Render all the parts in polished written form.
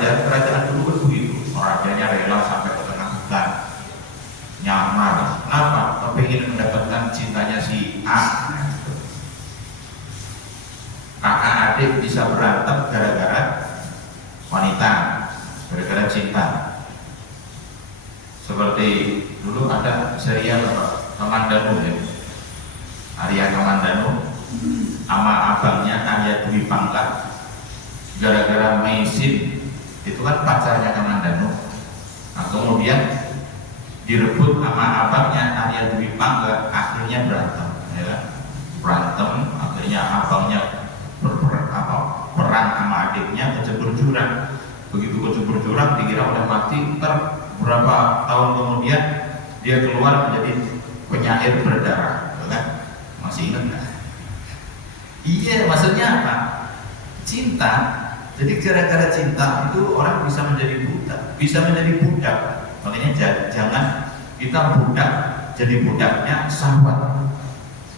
Kerajaan dulu kan begitu, rajanya rela sampai ke tengah hutan, nyamar. Kenapa? Kepingin mendapatkan cintanya si A. Kakak adik bisa berantem gara-gara wanita, gara-gara cinta. Seperti dulu ada serial Kamandanu ya, Arya Kamandanu sama abangnya Arya Dwi Pangkat, gara-gara Maisin itu kan pacarnya Kamandanu. Nah, kemudian direbut sama abangnya Arya Dwi Pangkat, akhirnya berantem, ya kan? Berantem, akhirnya abangnya perang sama adiknya kecebur jurang. Begitu kecebur jurang dikira udah mati, ntar berapa tahun kemudian dia keluar menjadi penyair berdarah, kan? Masih ingat nggak? Iya, maksudnya apa? Cinta. Jadi gara-gara cinta itu orang bisa menjadi buta, bisa menjadi budak. Makanya jangan kita budak, jadi budaknya syahwat.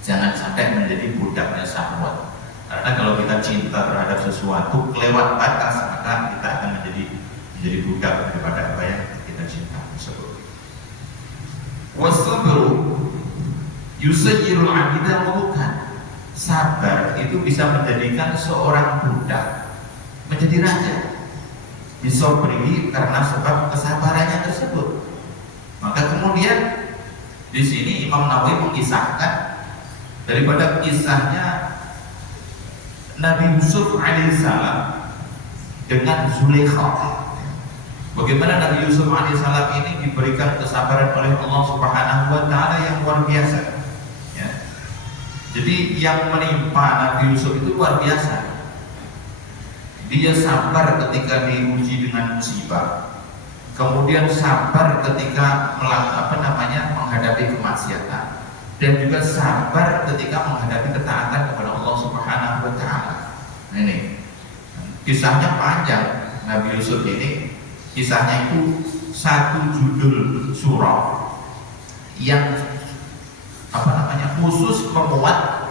Jangan sampai menjadi budaknya syahwat. Karena kalau kita cinta terhadap sesuatu kelewat batas, maka kita akan menjadi budak daripada apa yang kita cinta tersebut. Wasabru yusayyirul abida mulukan. Sabar itu bisa menjadikan seorang budak menjadi raja. Disobri karena sebab kesabarannya tersebut. Maka kemudian di sini Imam Nawawi mengisahkan daripada kisahnya Nabi Yusuf alaihissalam dengan Zulaikha. Bagaimana Nabi Yusuf alaihissalam ini diberikan kesabaran oleh Allah Subhanahu wa taala yang luar biasa. Ya. Jadi yang menimpa Nabi Yusuf itu luar biasa. Dia sabar ketika diuji dengan musibah. Kemudian sabar ketika menghadapi kemaksiatan. Dan juga sabar ketika menghadapi ketaatan kepada Allah Subhanahu wa taala. Nah, ini kisahnya panjang. Nabi Yusuf ini kisahnya itu satu judul surah yang khusus memuat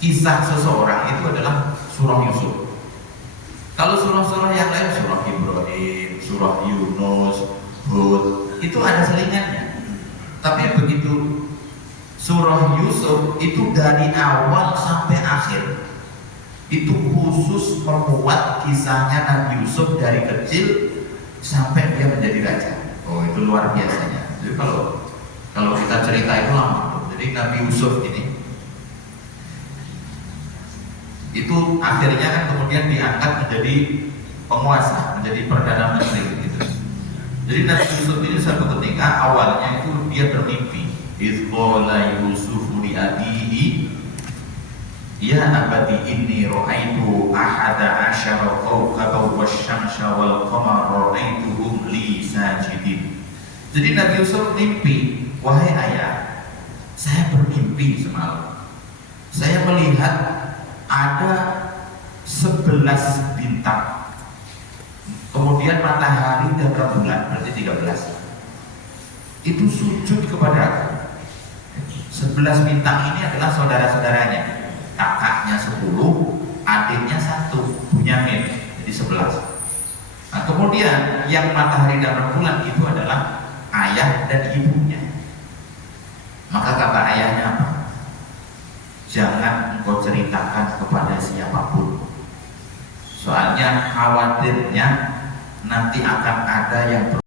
kisah seseorang, itu adalah surah Yusuf. Kalau surah-surah yang lain, surah Ibrahim, surah Yunus, Hud, itu ada selingannya. Tapi begitu surah Yusuf itu dari awal sampai akhir itu khusus memuat kisahnya Nabi Yusuf dari kecil sampai dia menjadi raja. Oh, itu luar biasanya. Jadi kalau kita cerita itu lama. Jadi Nabi Yusuf ini itu akhirnya kan kemudian diangkat menjadi penguasa, menjadi perdana menteri gitu. Jadi Nabi Yusuf ini suatu ketika awalnya itu dia bermimpi. Izqala Yusufu li abihi ya abati inni ra'aitu ahada asyara kawkaban wasyamsa wal qamara ra'aituhum li sajidin. Jadi Nabi Yusuf mimpi, wahai ayah, saya bermimpi semalam. Saya melihat ada 11 bintang. Kemudian matahari dan rembulan, berarti 13. Itu sujud kepada aku. 11 bintang ini adalah saudara-saudaranya, kakaknya 10, adiknya 1, Bunyamin, jadi 11. Nah, kemudian yang matahari dan rembulan itu adalah ayah dan ibunya. Maka kata ayahnya apa? Jangan engkau ceritakan kepada siapapun, soalnya khawatirnya nanti akan ada yang